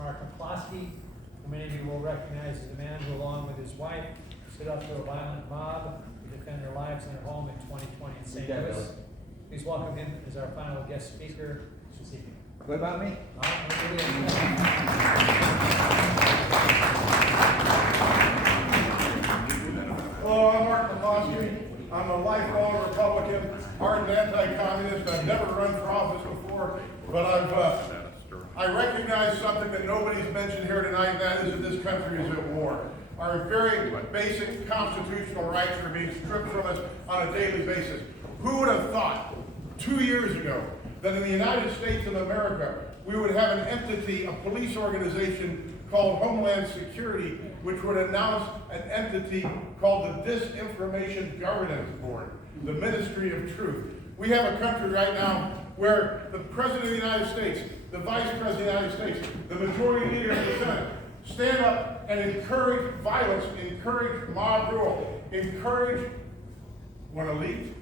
Mark McCloskey, who many of you will recognize as the man who, along with his wife, stood up to a violent mob to defend their lives and their home in 2020 in St. Louis. Please welcome him as our final guest speaker this evening. What about me? Hello, I'm Mark McCloskey. I'm a lifelong Republican, ardent anti-communist. I've never run for office before, but I recognize something that nobody's mentioned here tonight, and that is that this country is at war. Our very basic constitutional rights are being stripped from us on a daily basis. Who would have thought 2 years ago that in the United States of America we would have an entity, a police organization called Homeland Security, which would announce an entity called the Disinformation Governance Board, the Ministry of Truth. We have a country right now where the President of the United States, the Vice President of the United States, the Majority Leader of the Senate stand up and encourage violence, encourage mob rule, encourage when a leaked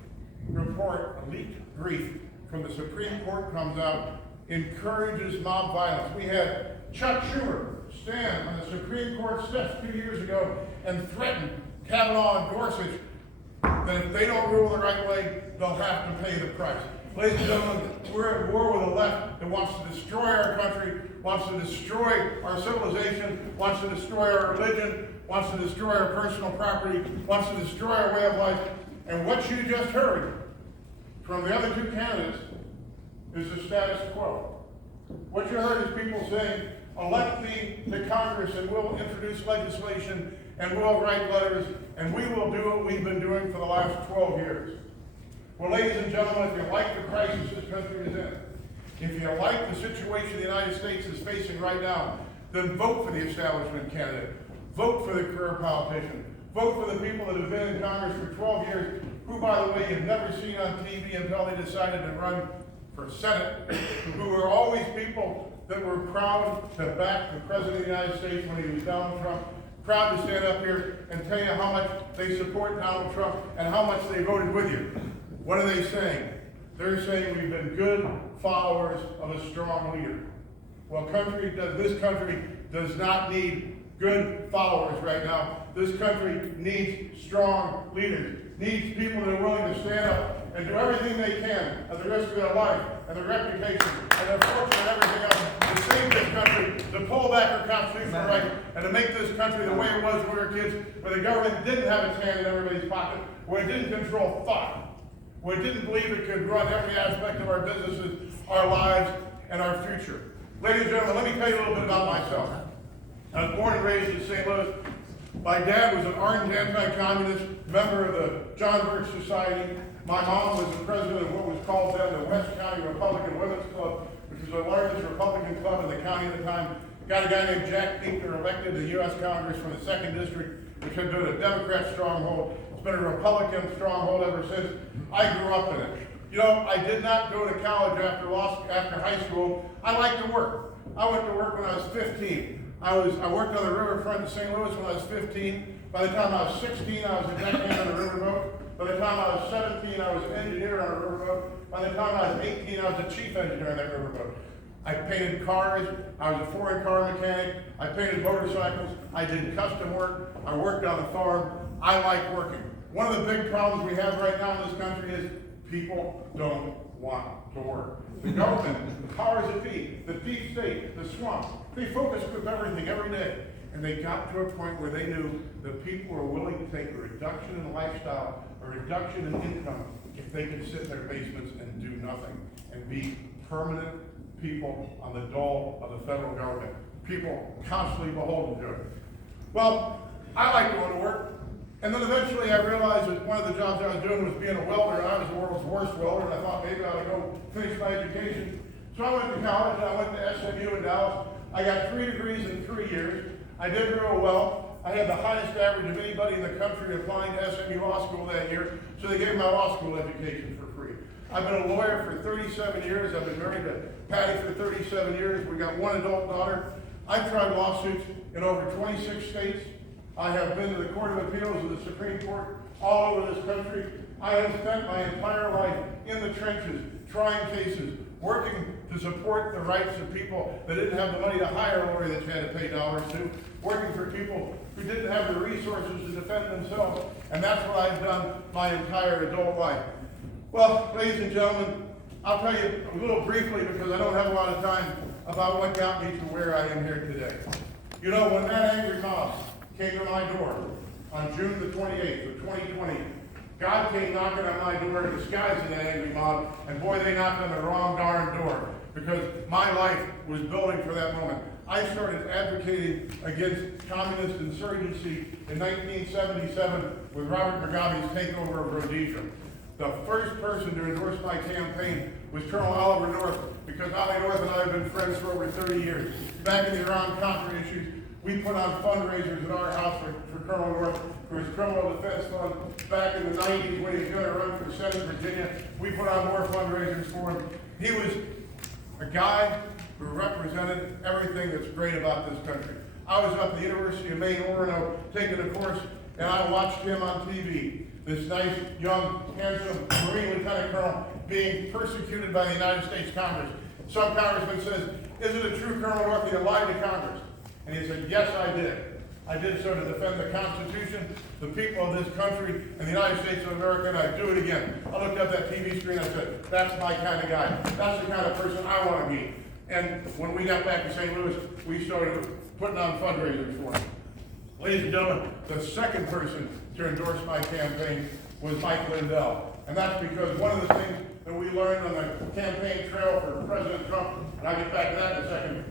report, a leaked brief from the Supreme Court comes out, encourages mob violence. We had Chuck Schumer stand on the Supreme Court steps 2 years ago and threaten Kavanaugh and Gorsuch that if they don't rule the right way, they'll have to pay the price. Ladies and gentlemen, we're at war with a left that wants to destroy our country, wants to destroy our civilization, wants to destroy our religion, wants to destroy our personal property, wants to destroy our way of life. And what you just heard from the other two candidates is the status quo. What you heard is people saying, elect me to Congress and we'll introduce legislation and we'll write letters and we will do what we've been doing for the last 12 years. Well, ladies and gentlemen, if you like the crisis this country is in, if you like the situation the United States is facing right now, then vote for the establishment candidate. Vote for the career politician. Vote for the people that have been in Congress for 12 years, who, by the way, you've never seen on TV until they decided to run for Senate, who were always people that were proud to back the President of the United States when he was Donald Trump, proud to stand up here and tell you how much they support Donald Trump and how much they voted with you. What are they saying? They're saying we've been good followers of a strong leader. Well, this country does not need good followers right now. This country needs strong leaders, needs people that are willing to stand up and do everything they can at the risk of their life and their reputation and their fortune and everything else to save this country, to pull back our constitutional rights, and to make this country the way it was when we were kids, where the government didn't have its hand in everybody's pocket, where it didn't control thought, where it didn't believe it could run every aspect of our businesses, our lives, and our future. Ladies and gentlemen, let me tell you a little bit about myself. I was born and raised in St. Louis. My dad was an ardent anti-communist member of the John Birch Society. My mom was the president of what was called then the West County Republican Women's Club, which was the largest Republican club in the county at the time. Got a guy named Jack Pinkner elected to the U.S. Congress from the 2nd District, which had been a Democrat stronghold. It's been a Republican stronghold ever since. I grew up in it. You know, I did not go to college after high school. I liked to work. I went to work when I was 15. I worked on the riverfront in St. Louis when I was 15. By the time I was 16, I was a deckhand on a riverboat. By the time I was 17, I was an engineer on a riverboat. By the time I was 18, I was a chief engineer on that riverboat. I painted cars. I was a foreign car mechanic. I painted motorcycles. I did custom work. I worked on the farm. I like working. One of the big problems we have right now in this country is people don't want to work. The government, the powers that be, the deep state, the swamp, they focus with everything every day. And they got to a point where they knew that people were willing to take a reduction in lifestyle, a reduction in income, if they could sit in their basements and do nothing and be permanent people on the dole of the federal government. People constantly beholden to it. Well, I like going to work. And then eventually I realized that one of the jobs I was doing was being a welder, and I was the world's worst welder, and I thought maybe I ought to go finish my education. So I went to college, and I went to SMU in Dallas. I got 3 degrees in 3 years. I did real well. I had the highest average of anybody in the country applying to SMU Law School that year, so they gave me my law school education for free. I've been a lawyer for 37 years. I've been married to Patty for 37 years. We got 1 adult daughter. I've tried lawsuits in over 26 states. I have been to the Court of Appeals of the Supreme Court all over this country. I have spent my entire life in the trenches, trying cases, working to support the rights of people that didn't have the money to hire a lawyer that you had to pay dollars to, working for people who didn't have the resources to defend themselves, and that's what I've done my entire adult life. Well, ladies and gentlemen, I'll tell you a little briefly, because I don't have a lot of time, about what got me to where I am here today. You know, when that angry mob came to my door on June the 28th of 2020, God came knocking on my door disguised as an angry mob, and boy, they knocked on the wrong darn door, because my life was building for that moment. I started advocating against communist insurgency in 1977 with Robert Mugabe's takeover of Rhodesia. The first person to endorse my campaign was Colonel Oliver North, because Ollie North and I have been friends for over 30 years. Back in the Iran-Contra issues, we put on fundraisers at our house for Colonel North for his criminal defense fund. Back in the 90s, when he was going to run for Senate Virginia, we put on more fundraisers for him. He was a guy who represented everything that's great about this country. I was up at the University of Maine, Orono, taking a course, and I watched him on TV. This nice, young, handsome Marine Lieutenant Colonel being persecuted by the United States Congress. Some congressman says, "Is it a true Colonel North that lied to Congress?" And he said, "Yes, I did. I did so to defend the Constitution, the people of this country, and the United States of America, and I'd do it again." I looked up that TV screen and I said, "That's my kind of guy. That's the kind of person I want to be." And when we got back to St. Louis, we started putting on fundraisers for him. Ladies and gentlemen, the second person to endorse my campaign was Mike Lindell. And that's because one of the things that we learned on the campaign trail for President Trump, and I'll get back to that in a second,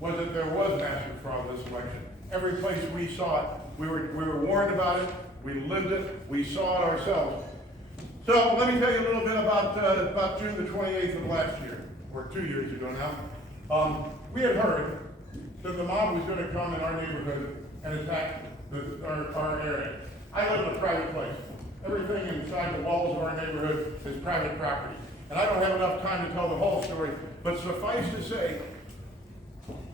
was that there was massive fraud this election. Every place we saw it, we were warned about it, we lived it, we saw it ourselves. So let me tell you a little bit about June the 28th of last year, or 2 years ago now. We had heard that the mob was going to come in our neighborhood and attack our area. I live in a private place. Everything inside the walls of our neighborhood is private property. And I don't have enough time to tell the whole story, but suffice to say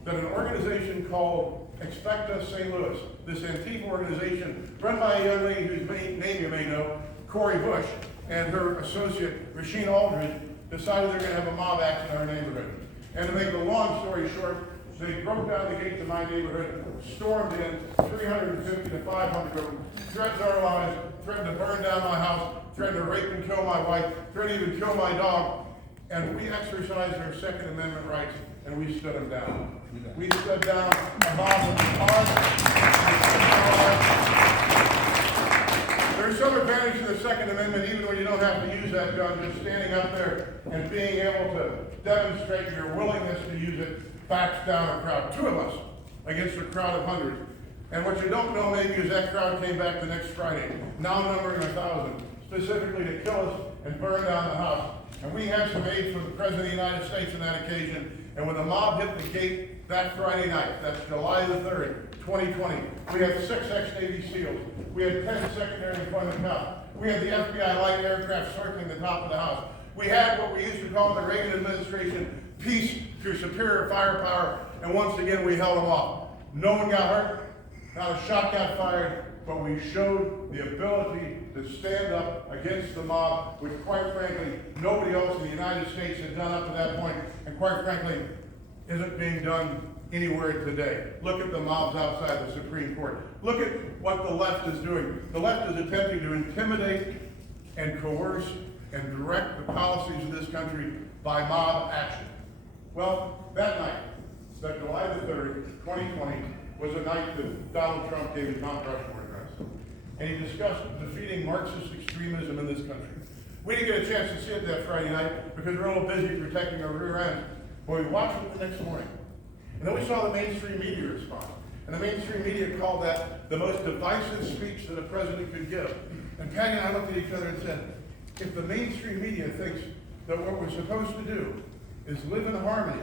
that an organization called Expect Us St. Louis, this Antifa organization run by a young lady whose name you may know, Cori Bush, and her associate, Rasheen Aldridge, decided they're going to have a mob action in our neighborhood. And to make a long story short, they broke down the gates of my neighborhood, stormed in, 350 to 500 of them, threatened our lives, threatened to burn down my house, threatened to rape and kill my wife, threatened to even kill my dog. And we exercised our Second Amendment rights, and we stood them down. We stood down a mob of There's some advantage to the Second Amendment, even though you don't have to use that gun, just standing up there and being able to demonstrate your willingness to use it backs down a crowd. Two of us against a crowd of hundreds. And what you don't know maybe is that crowd came back the next Friday, now numbering 1,000, specifically to kill us and burn down the house. And we had some aid from the President of the United States on that occasion. And when the mob hit the gate that Friday night, that's July the 3rd, 2020, we had 6 ex-Navy SEALs. We had 10 secondary employment cops. We had the FBI light aircraft circling the top of the house. We had what we used to call in the Reagan administration peace through superior firepower, and once again we held them off. No one got hurt, not a shot got fired, but we showed the ability to stand up against the mob, which quite frankly, nobody else in the United States had done up to that point, and quite frankly, isn't being done anywhere today. Look at the mobs outside the Supreme Court. Look at what the left is doing. The left is attempting to intimidate and coerce and direct the policies of this country by mob action. Well, that night, that July the 3rd, 2020, was a night that Donald Trump gave his Mount Rushmore address. And he discussed defeating Marxist extremism in this country. We didn't get a chance to see it that Friday night because we're all busy protecting our rear ends. But we watched it the next morning. And then we saw the mainstream media respond. And the mainstream media called that the most divisive speech that a president could give. And Patty and I looked at each other and said, if the mainstream media thinks that what we're supposed to do is live in harmony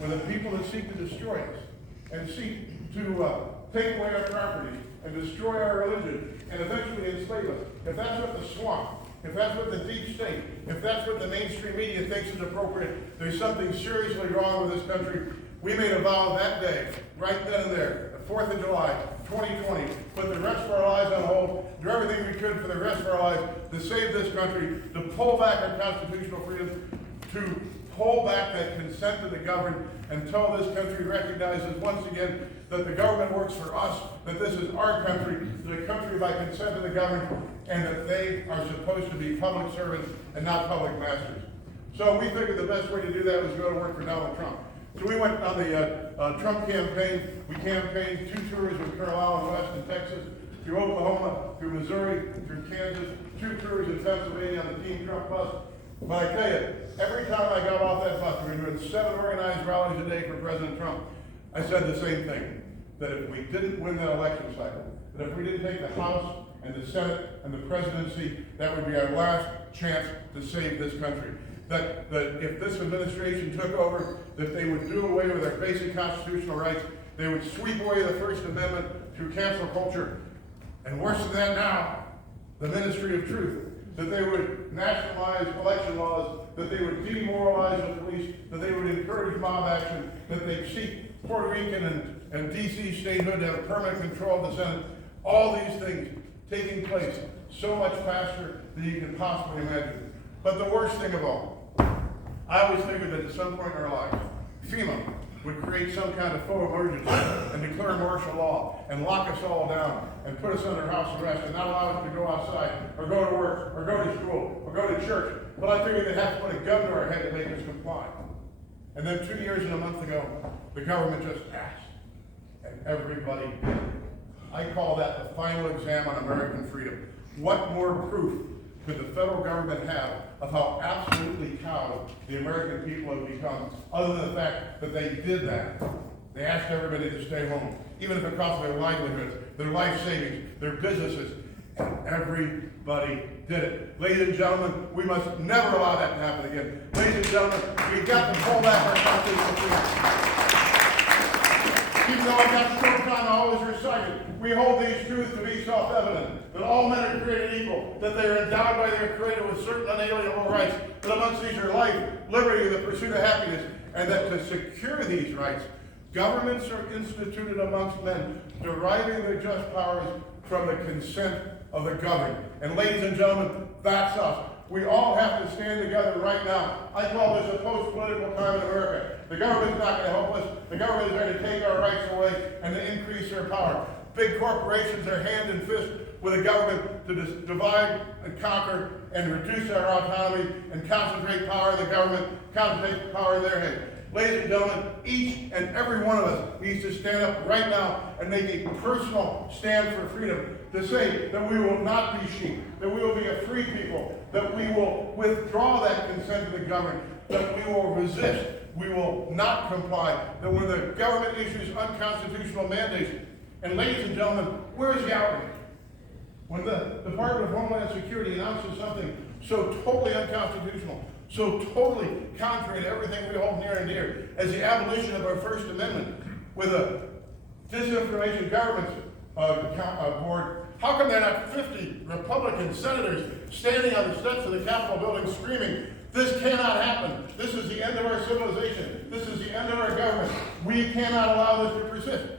with the people that seek to destroy us and seek to take away our property and destroy our religion and eventually enslave us, if that's what the swamp, if that's what the deep state, if that's what the mainstream media thinks is appropriate, there's something seriously wrong with this country. We made a vow that day, right then and there, the 4th of July, 2020, put the rest of our lives on hold, do everything we could for the rest of our lives to save this country, to pull back our constitutional freedoms, to pull back that consent to the governed until this country recognizes once again that the government works for us, that this is our country, the country by consent of the governed, and that they are supposed to be public servants and not public masters. So we figured the best way to do that was go to work for Donald Trump. So we went on the Trump campaign. We campaigned 2 tours with Colonel Allen West in Texas, through Oklahoma, through Missouri, through Kansas, 2 tours in Pennsylvania on the Team Trump bus. But I tell you, every time I got off that bus, we were doing 7 organized rallies a day for President Trump, I said the same thing, that if we didn't win that election cycle, that if we didn't take the House and the Senate and the presidency, that would be our last chance to save this country. That if this administration took over, that they would do away with our basic constitutional rights, they would sweep away the First Amendment through cancel culture, and worse than that now, the Ministry of Truth, that they would nationalize election laws, that they would demoralize the police, that they would encourage mob action, that they'd seek Puerto Rican and DC statehood to have permanent control of the Senate. All these things taking place so much faster than you can possibly imagine. But the worst thing of all, I always figured that at some point in our lives, FEMA would create some kind of faux emergency and declare martial law and lock us all down and put us under house arrest and not allow us to go outside or go to work or go to school or go to church. But I figured they'd have to put a gun to our head to make us comply. And then 2 years and a month ago, the government just asked, and everybody did. I call that the final exam on American freedom. What more proof could the federal government have of how absolutely cowed the American people have become, other than the fact that they did that? They asked everybody to stay home, even if it cost their livelihoods, their life savings, their businesses, and everybody did it. Ladies and gentlemen, we must never allow that to happen again. Ladies and gentlemen, we've got to pull back our constitutional freedom. Even though I've got short time, I always recite it. We hold these truths to be self-evident, that all men are created equal, that they are endowed by their Creator with certain unalienable rights, that amongst these are life, liberty, and the pursuit of happiness, and that to secure these rights, governments are instituted amongst men, deriving their just powers from the consent of the governed. And ladies and gentlemen, that's us. We all have to stand together right now. I call this a post-political time in America. The government's not going to help us. The government is going to take our rights away and to increase their power. Big corporations are hand and fist with the government to divide and conquer and reduce our autonomy and concentrate power in the government, concentrate power in their hands. Ladies and gentlemen, each and every one of us needs to stand up right now and make a personal stand for freedom, to say that we will not be sheep, that we will be a free people, that we will withdraw that consent to the government, that we will resist, we will not comply, that when the government issues unconstitutional mandates, and ladies and gentlemen, where is the outrage? When the Department of Homeland Security announces something so totally unconstitutional, so totally contrary to everything we hold near and dear, as the abolition of our First Amendment with a disinformation governance board, how come there are not 50 Republican senators standing on the steps of the Capitol building screaming, this cannot happen, this is the end of our civilization, this is the end of our government, we cannot allow this to persist?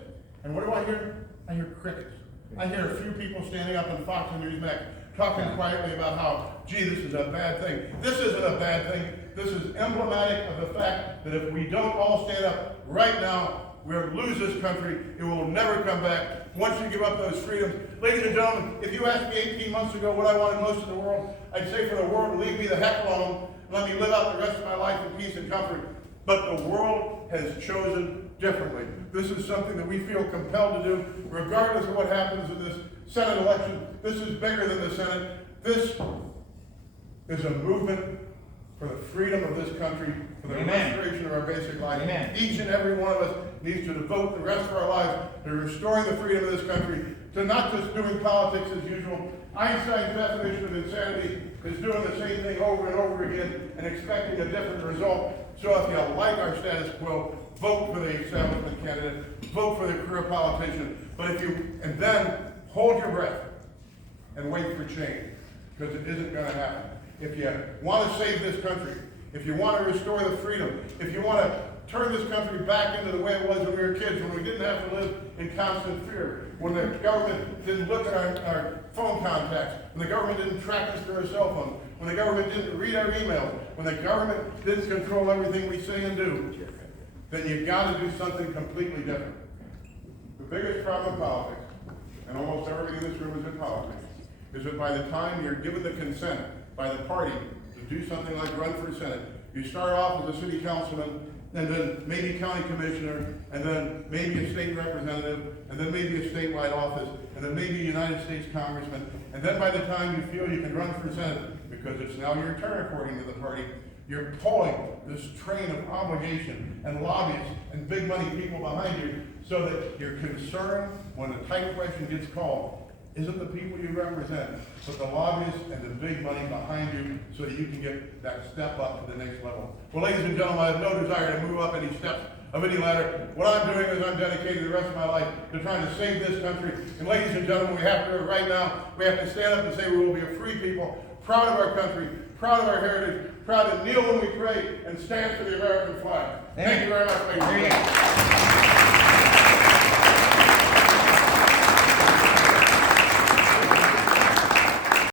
And what do I hear? I hear crickets. I hear a few people standing up in Fox and Newsmax talking quietly about how, gee, this is a bad thing. This isn't a bad thing. This is emblematic of the fact that if we don't all stand up right now, we'll lose this country. It will never come back once you give up those freedoms. Ladies and gentlemen, if you asked me 18 months ago what I wanted most in the world, I'd say for the world to leave me the heck alone and let me live out the rest of my life in peace and comfort. But the world has chosen differently. This is something that we feel compelled to do, regardless of what happens in this Senate election. This is bigger than the Senate. This is a movement for the freedom of this country, for the restoration of our basic life. Amen. Each and every one of us needs to devote the rest of our lives to restoring the freedom of this country, to not just doing politics as usual. Einstein's definition of insanity is doing the same thing over and over again and expecting a different result. So if you like our status quo, vote for the establishment candidate, vote for the career politician, and then hold your breath and wait for change, because it isn't going to happen. If you want to save this country, if you want to restore the freedom, if you want to turn this country back into the way it was when we were kids, when we didn't have to live in constant fear, when the government didn't look at our phone contacts, when the government didn't track us through our cell phone, when the government didn't read our emails, when the government didn't control everything we say and do, then you've got to do something completely different. The biggest problem in politics, and almost everybody in this room is in politics, is that by the time you're given the consent by the party to do something like run for Senate, you start off as a city councilman, and then maybe county commissioner, and then maybe a state representative, and then maybe a statewide office, and then maybe a United States congressman, and then by the time you feel you can run for Senate, because it's now your turn according to the party, you're pulling this train of obligation and lobbyists and big money people behind you, so that your concern when a tight question gets called isn't the people you represent, but the lobbyists and the big money behind you, so that you can get that step up to the next level. Well, ladies and gentlemen, I have no desire to move up any steps of any ladder. What I'm doing is I'm dedicating the rest of my life to trying to save this country. And ladies and gentlemen, we have to do it right now. We have to stand up and say we will be a free people, proud of our country, proud of our heritage, proud to kneel when we pray, and stand for the American flag. Thank you very much, ladies and gentlemen.